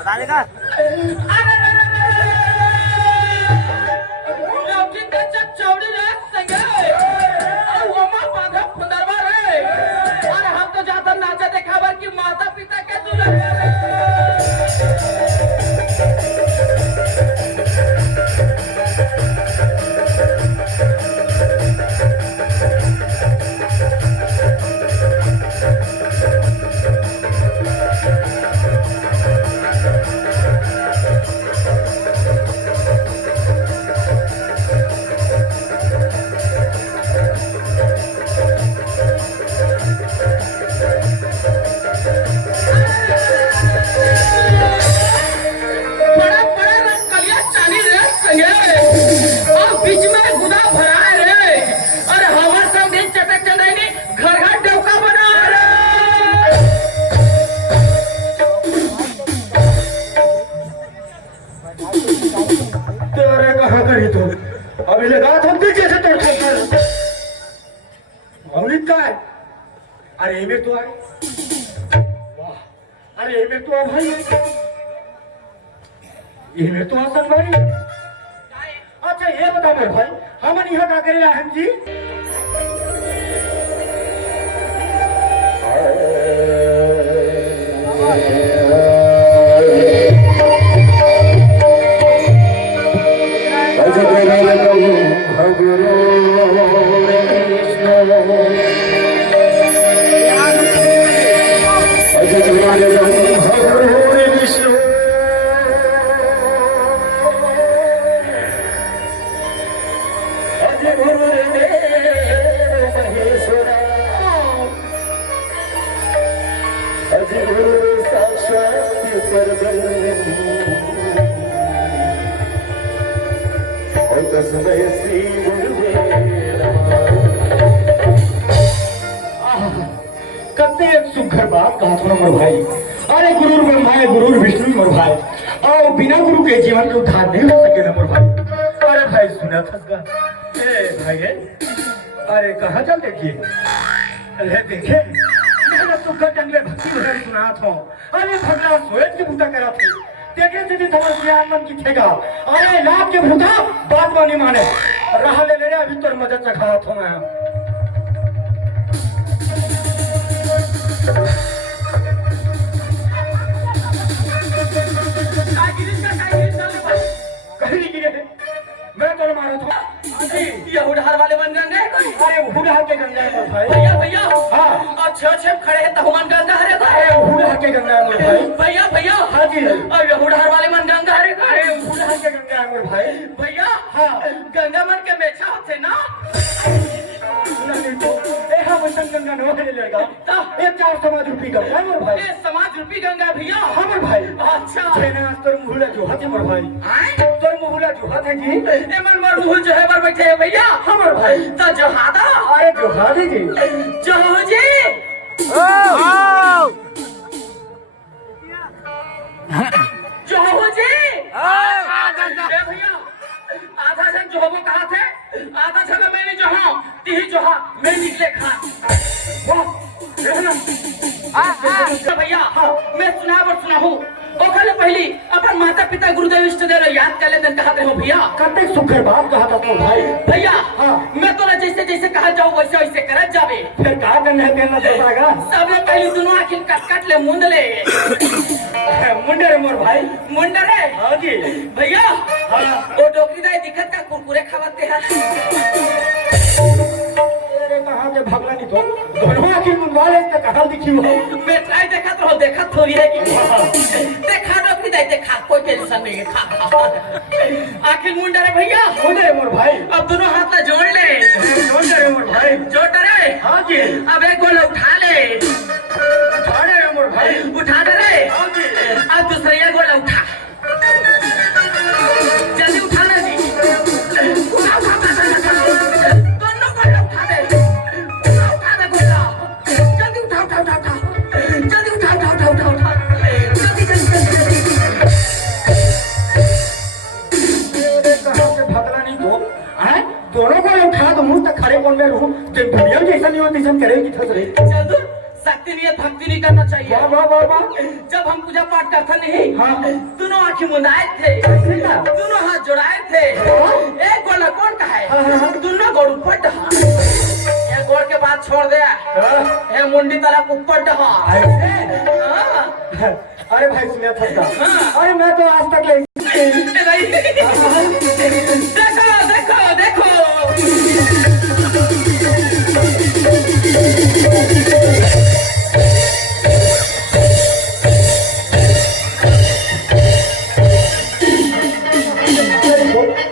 बता देगा माता पिता के दुल्हन अरे में तो आए वाह अरे में तो भाई ये में तो आसन भाई अच्छा ये बता मेरे भाई हम यहाँ क्या करे हम जी भाई अरे गुरु ब्रह्मा है गुरु विष्णु मोर भाई और बिना गुरु के जीवन के उद्धार नहीं हो सके ना मोर भाई अरे भाई सुना था भाई है अरे कहाँ चल देखिए अरे देखे सुखर जंगले भक्ति भजन सुना था अरे भगला सोच के भूता करा थे देखे सीधी समझ में मन की ठेगा अरे लाभ के भूता बात मानी माने रहा ले ले अभी तो मदद चखा था मैं मैं तो मारा था ये उधार वाले बन गंगे अरे उधार के गंगा है भाई भैया भैया हाँ अच्छे अच्छे खड़े हैं तो मन गंगा है अरे उधार के गंगा है भाई भैया भैया हाँ जी अब ये उधार वाले मन गंगा है अरे उधार के गंगा है भाई भैया हाँ गंगा मन के मेछा होते ना हम गंगा नो लड़का ये 4 समाज रूपी गंगा है भाई ये समाज रूपी गंगा भैया हमर भाई अच्छा सेना तोर मुहला जो हाथ हमर भाई तोर मुहला जो हाथ है जी ए मन मर मुहल जो है पर बैठे हैं भैया हमर भाई तो जहादा अरे जो हादी जी जहो जी जहो जी ए भैया आधा जन जो वो कहा थे आधा जन मैंने जो हाँ तीही जो हाँ मैं निकले खा वाह भैया मैं सुना हूँ ओखले पहली के गुरुदेव इष्ट देव याद कर लेते कहते हो भैया कते सुखर बात कहा था तो भाई भैया हाँ। मैं तो जैसे जैसे कहा जाऊँ वैसे वैसे करत जावे फिर क्या करना है कहना बताएगा सबने पहले दोनों आखिर काट ले मुंड ले मुंडे रे मोर भाई मुंड रे हाँ जी भैया हाँ। वो डोकरी दाई दिखत का कुरकुरे खावाते हैं अरे कहाँ के भगला नहीं तो दोनों आखिर मुंडवाले से कहाँ दिखी हो मैं ट्राई देखा तो देखा थोड़ी है कि देखा डोकरी दाई देखा कोई टेंशन नहीं है खा आखिर मुंड रे भैया मुंडे रे मोर भाई अब दोनों हाथ में जोड़ ले मुंडे रे मोर भाई जोड़ रे हाँ जी अब एक गोला उठा ले उठाड़े रे मोर भाई उठा दे रे हाँ जी अब दूसरा गोला उठा जल्दी उठा ले जी उठा दोनों गोला उठा दे गोला जल्दी उठा जल्दी उठा जल्दी कहाँ से भगला नहीं तो हैं दोनों को उठा तो मुंह तक खड़े कौन में रहूं जब दुनिया में जैसा नहीं होती सब करेगी थस रही चल दूर शक्ति नहीं है भक्ति नहीं करना चाहिए वाह वाह वाह वाह जब हम पूजा पाठ करते नहीं हाँ। दोनों आंखें मुंदाए थे दोनों हाथ जोड़ाए थे एक गोला कौन का है दोनों गोड़ ऊपर डहा एक गोड़ के बाद छोड़ दे ये मुंडी तला ऊपर डहा अरे भाई सुनिया था हाँ। अरे मैं तो आज तक देखो देखो देखो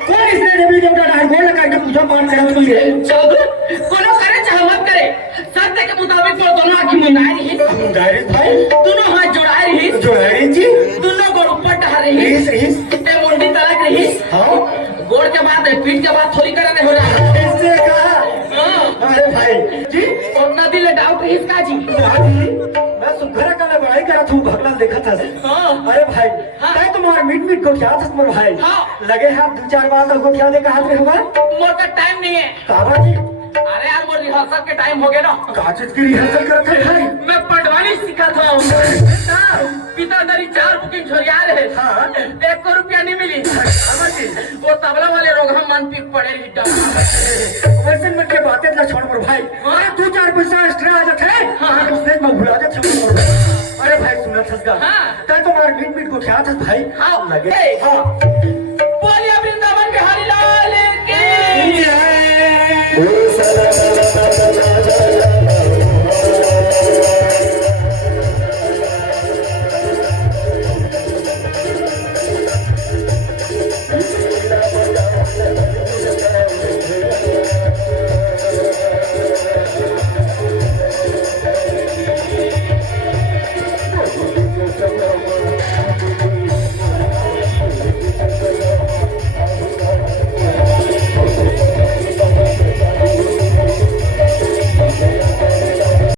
कौन इसने देवी देवता डाल गोल लगा के पूजा पाठ करा तो ये कोनो करे चाहे मत करे सत्य के मुताबिक वो दोनों आंखें मुंदाए रही डायरेक्ट भाई दोनों हाथ जोड़ाए रही जो है जी दोनों गोड़ ऊपर डहा रही रीस रीस ये मुंडी तलाक रही हाँ गोड़ के बाद पीठ के बाद थोड़ी करे हो रहा इससे कहा अरे भाई जी उतना दिल डाउट रही इसका जी मैं सुघर का लड़ाई करा तू भगला देखा था अरे भाई काय तुम्हारा मीट मीट को क्या था तुम्हारे भाई हाँ। लगे हैं दो चार बार को क्या देखा हाथ में हुआ मोर का टाइम नहीं है काबा जी अरे यार वो रिहर्सल के टाइम हो गया ना काचित की रिहर्सल करता है भाई मैं पटवानी सीखा था पिता दरी 4 बुकिंग छोड़िया रहे हाँ। 1 रुपया नहीं मिली वो तबला वाले रोग हम मन पीक पड़े रही वैसे में के बातें ना छोड़ मोर भाई अरे दो चार पैसा एक्स्ट्रा आ जाते हैं उसने मैं भुला जाते मोर भाई अरे भाई सुना थसगा हाँ। तय तुम्हारा मीट मीट को क्या था भाई हाँ। लगे हाँ